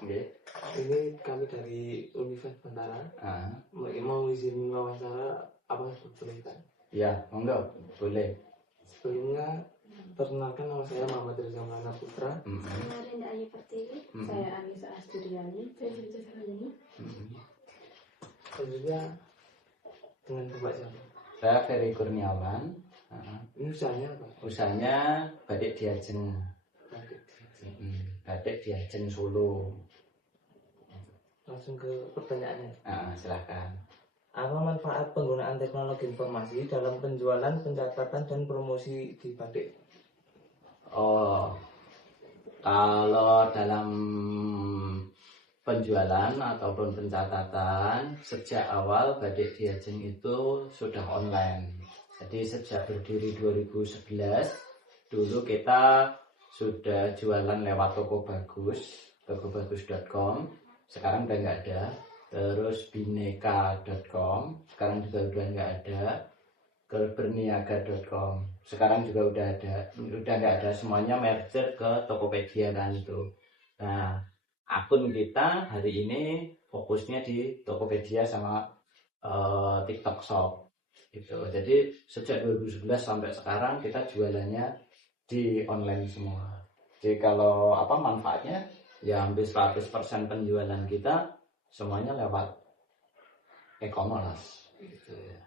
Oke. Ini kami dari Universitas Bantara. Mau izin wawancara, apa boleh kan? Ya, monggo, boleh. Sebelumnya perkenalkan, nama saya Muhammad Reza Maulana Putra. Saya Rinda Ayu Pertiwi. Saya Anissa Asduriani. Saya Jujur Sarjani. Selanjutnya dengan Bapak siapa? Saya Ferry Kurniawan. Ini usahanya apa? Usahanya batik Diajeng. Batik Diajeng Solo. Langsung ke pertanyaannya. Silakan. Apa manfaat penggunaan teknologi informasi dalam penjualan, pencatatan, dan promosi di batik? Oh, kalau dalam penjualan ataupun pencatatan, sejak awal batik Diajeng itu sudah online. Jadi sejak berdiri 2011, dulu kita sudah jualan lewat Toko Bagus, tokobagus.com. Sekarang udah nggak ada. Terus bineka.com, sekarang juga udah nggak ada. Berniaga.com, sekarang juga udah nggak ada. Semuanya merger ke Tokopedia kan itu. Nah, akun kita hari ini fokusnya di Tokopedia sama TikTok Shop gitu. Jadi sejak 2011 sampai sekarang kita jualannya di online semua. Jadi kalau apa manfaatnya? Ya hampir 100% penjualan kita semuanya lewat e-commerce gitu ya.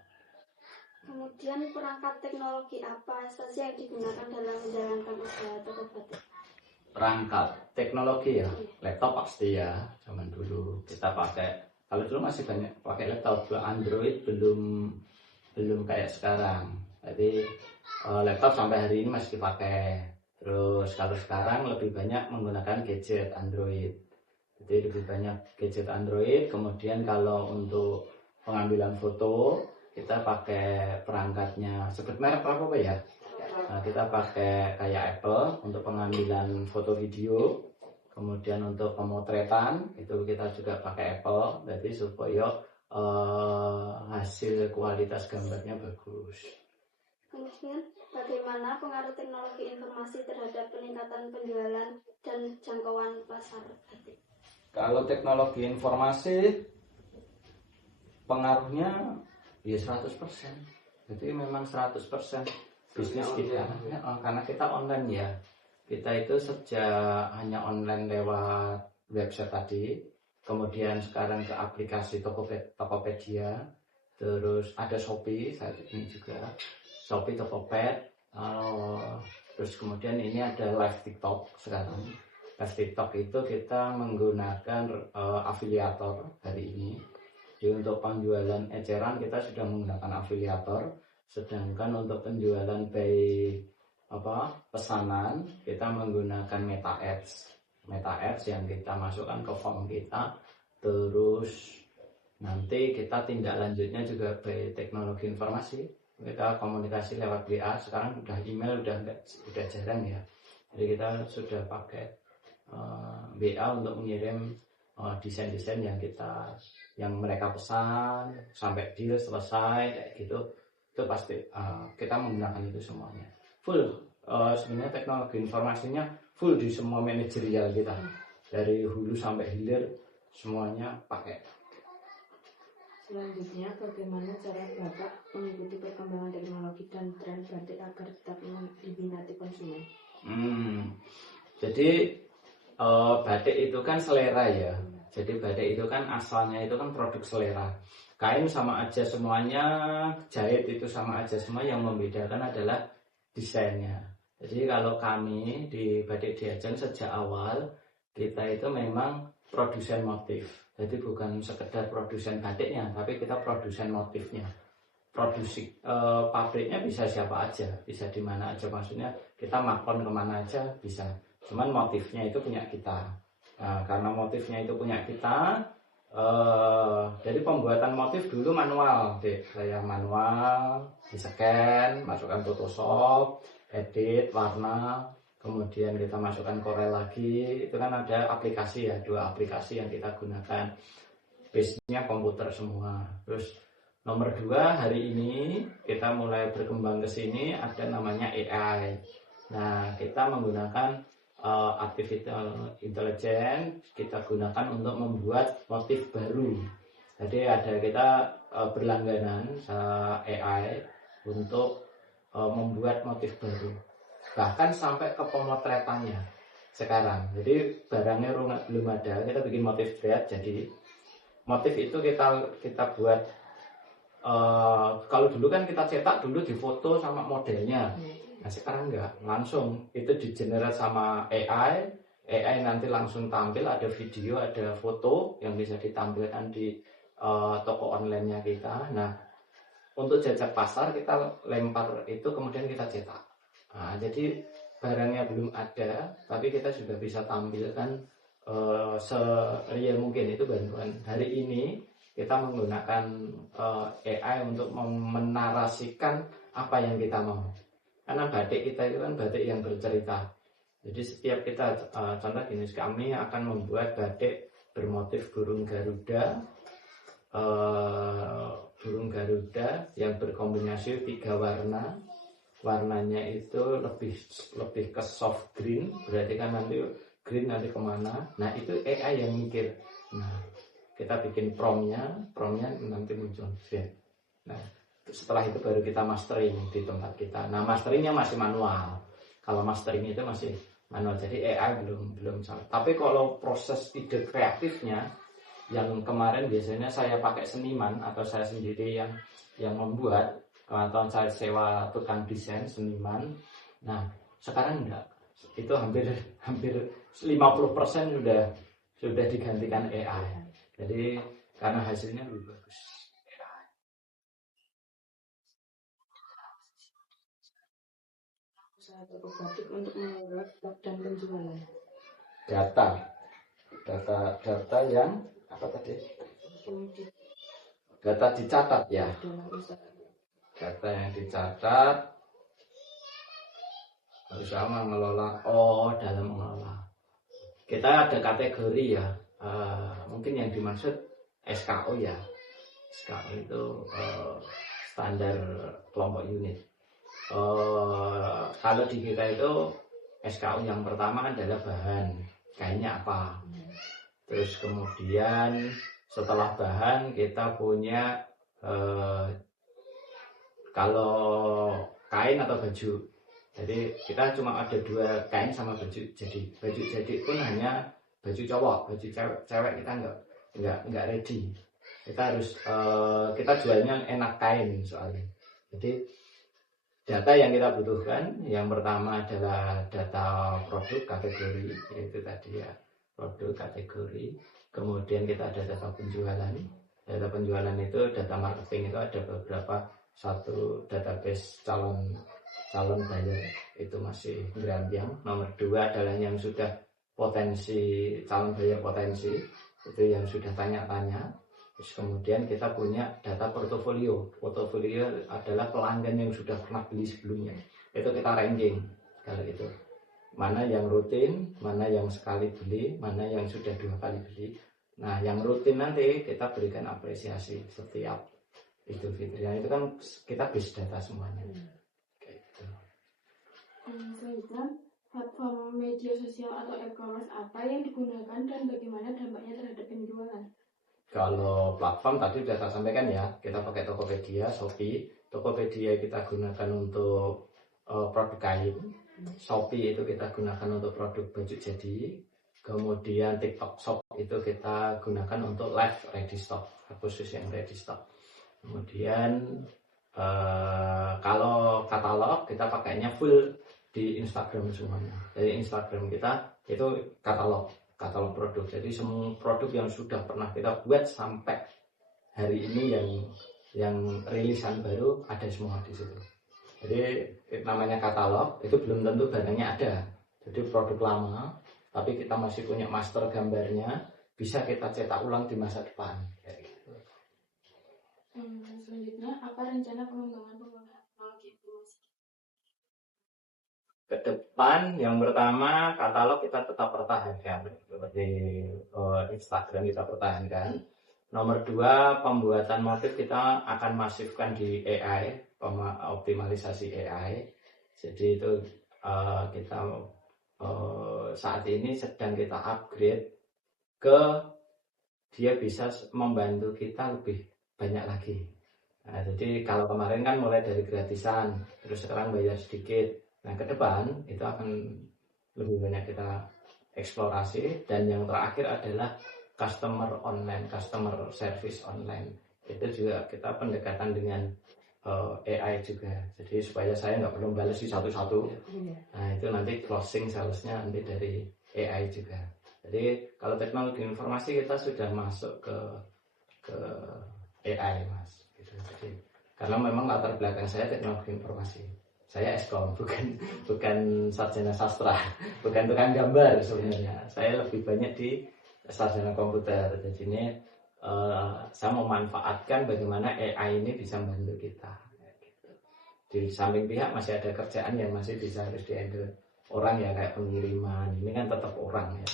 Kemudian perangkat teknologi apa saja yang digunakan dalam menjalankan usaha toko batik? Perangkat teknologi ya, laptop pasti ya. Zaman dulu kita pakai, kalau dulu masih banyak pakai laptop. Android belum kayak sekarang. Jadi laptop sampai hari ini masih dipakai. Terus kalau sekarang lebih banyak menggunakan gadget Android. Jadi lebih banyak gadget Android. Kemudian kalau untuk pengambilan foto kita pakai perangkatnya, sebut merek apa ya? Nah, kita pakai kayak Apple untuk pengambilan foto video. Kemudian untuk pemotretan itu kita juga pakai Apple. Jadi supaya hasil kualitas gambarnya bagus. Kemudian bagaimana pengaruh teknologi informasi terhadap peningkatan penjualan dan jangkauan pasar batik? Kalau teknologi informasi pengaruhnya ya 100%. Jadi memang 100% bisnis kita karena kita online ya. Kita itu sejak hanya online lewat website tadi, kemudian sekarang ke aplikasi Tokopedia, terus ada Shopee saat ini juga, Shopee Tokopet, terus kemudian ini ada live TikTok sekarang. Live TikTok itu kita menggunakan afiliator hari ini. Jadi untuk penjualan eceran kita sudah menggunakan afiliator, sedangkan untuk penjualan by pesanan kita menggunakan Meta Ads yang kita masukkan ke form kita. Terus nanti kita tindak lanjutnya juga by teknologi informasi, kita komunikasi lewat WA. Sekarang udah email udah jarang ya, jadi kita sudah pakai WA untuk mengirim desain-desain yang mereka pesan sampai deal selesai kayak gitu. Itu pasti kita menggunakan itu semuanya full. Sebenarnya teknologi informasinya full di semua manajerial kita, dari hulu sampai hilir semuanya pakai. Selanjutnya, bagaimana cara Bapak mengikuti perkembangan teknologi dan tren batik agar tetap diminati konsumen? Jadi batik itu kan selera ya. Jadi batik itu kan asalnya itu kan produk selera. Kain sama aja semuanya, jahit itu sama aja semua, yang membedakan adalah desainnya. Jadi kalau kami di Batik Diajeng sejak awal kita itu memang produsen motif. Jadi bukan sekedar produsen batiknya, tapi kita produsen motifnya. Pabriknya bisa siapa aja, bisa di mana aja, maksudnya kita makon kemana aja bisa. Cuman motifnya itu punya kita. Nah, karena motifnya itu punya kita, jadi pembuatan motif dulu manual, saya manual, di-scan, masukkan Photoshop, edit, warna, kemudian kita masukkan Corel lagi. Itu kan ada aplikasi ya, 2 aplikasi yang kita gunakan, base-nya komputer semua. Terus nomor 2, hari ini kita mulai berkembang ke sini, ada namanya AI. Nah, kita menggunakan artificial intelligence kita gunakan untuk membuat motif baru. Jadi ada kita berlangganan AI untuk membuat motif baru, bahkan sampai ke pemotretannya sekarang. Jadi barangnya belum ada, kita bikin motif berat. Jadi motif itu kita buat, kalau dulu kan kita cetak dulu di foto sama modelnya. Nah sekarang enggak, langsung itu digenerate sama AI nanti langsung tampil, ada video, ada foto yang bisa ditampilkan di toko online-nya kita. Nah untuk jajak pasar kita lempar itu, kemudian kita cetak. Nah, jadi barangnya belum ada, tapi kita sudah bisa tampilkan sereal mungkin. Itu bantuan. Hari ini kita menggunakan AI untuk menarasikan apa yang kita mau. Karena batik kita itu kan batik yang bercerita. Jadi setiap kita, contoh gini, kami akan membuat batik bermotif burung Garuda yang berkombinasi 3 warna. Warnanya itu lebih ke soft green, berarti kan nanti green nanti kemana. Nah itu AI yang mikir. Nah kita bikin promnya nanti muncul. Nah setelah itu baru kita mastering di tempat kita. Nah masteringnya masih manual. Kalau mastering itu masih manual, jadi AI belum sampai. Tapi kalau proses ide kreatifnya, yang kemarin biasanya saya pakai seniman atau saya sendiri yang membuat, atau saya sewa tukang desain seniman. Nah sekarang enggak, itu hampir 50% sudah digantikan AI. Jadi karena hasilnya lebih bagus. Usaha toko batik untuk mengelola stok dan penjualan. Data yang apa tadi? Data dicatat ya. Data yang dicatat harus sama mengelola. Dalam mengelola kita ada kategori ya. Mungkin yang dimaksud SKO ya. SKO itu standar kelompok unit. Kalau di kita itu SKO yang pertama adalah bahan, kainnya apa. Terus kemudian setelah bahan kita punya kalau kain atau baju. Jadi kita cuma ada 2 kain sama baju jadi. Baju jadi pun hanya baju cowok, baju cewek kita enggak ready. Kita harus kita jualnya enak kain soalnya. Jadi data yang kita butuhkan yang pertama adalah data produk kategori, yaitu tadi ya produk kategori. Kemudian kita ada data penjualan. Data penjualan itu data marketing, itu ada beberapa, satu database calon buyer itu masih beranjang. Nomor 2 adalah yang sudah potensi calon buyer potensi, itu yang sudah tanya-tanya. Terus kemudian kita punya data portofolio. Portofolio adalah pelanggan yang sudah pernah beli sebelumnya. Itu kita ranking kalau itu. Mana yang rutin, mana yang sekali beli, mana yang sudah 2 kali beli. Nah, yang rutin nanti kita berikan apresiasi setiap Idul Fitri. Nah, itu kan kita base data semuanya. Gitu. Selanjutnya, platform media sosial atau e-commerce apa yang digunakan dan bagaimana dampaknya terhadap penjualan? Kalau platform tadi sudah saya sampaikan ya, kita pakai Tokopedia, Shopee. Tokopedia kita gunakan untuk produk kain. Shopee itu kita gunakan untuk produk baju jadi. Kemudian TikTok Shop itu kita gunakan untuk live ready stock, khusus yang ready stock. Kemudian kalau katalog kita pakainya full di Instagram semuanya. Jadi Instagram kita itu katalog produk. Jadi semua produk yang sudah pernah kita buat sampai hari ini yang rilisan baru ada semua di situ. Jadi namanya katalog, itu belum tentu barangnya ada. Jadi produk lama, tapi kita masih punya master gambarnya, bisa kita cetak ulang di masa depan. Selanjutnya, apa rencana pengembangan teknologi informasi? Ke depan yang pertama katalog kita tetap pertahankan seperti Instagram kita pertahankan. Nomor 2 pembuatan motif kita akan masifkan di AI, optimalisasi AI. Jadi itu kita saat ini sedang kita upgrade ke dia bisa membantu kita lebih banyak lagi. Nah, jadi kalau kemarin kan mulai dari gratisan, terus sekarang bayar sedikit. Nah, ke depan itu akan lebih banyak kita eksplorasi, dan yang terakhir adalah customer online, customer service online. Itu juga kita pendekatan dengan AI juga. Jadi supaya saya nggak perlu balas di satu-satu. Nah, itu nanti closing salesnya nanti dari AI juga. Jadi kalau teknologi informasi kita sudah masuk ke AI, Mas. Gitu. Jadi karena memang latar belakang saya teknologi informasi. Saya Eskom, bukan sarjana sastra, bukan tukang gambar sebenarnya. Saya lebih banyak di sarjana komputer. Jadi ini saya memanfaatkan bagaimana AI ini bisa membantu kita. Di samping pihak masih ada kerjaan yang masih bisa harus dihandle orang ya, kayak pengiriman. Ini kan tetap orang ya.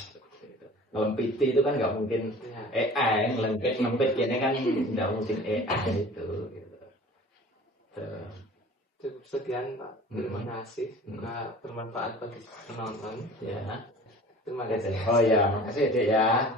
Ngelempiti itu kan nggak mungkin AI, ngelempit ini kan nggak mungkin AI itu. Gitu. Cukup sekian Pak, terima kasih, semoga bermanfaat bagi penonton. Ya. Terima kasih. Oh ya, makasih Dek ya.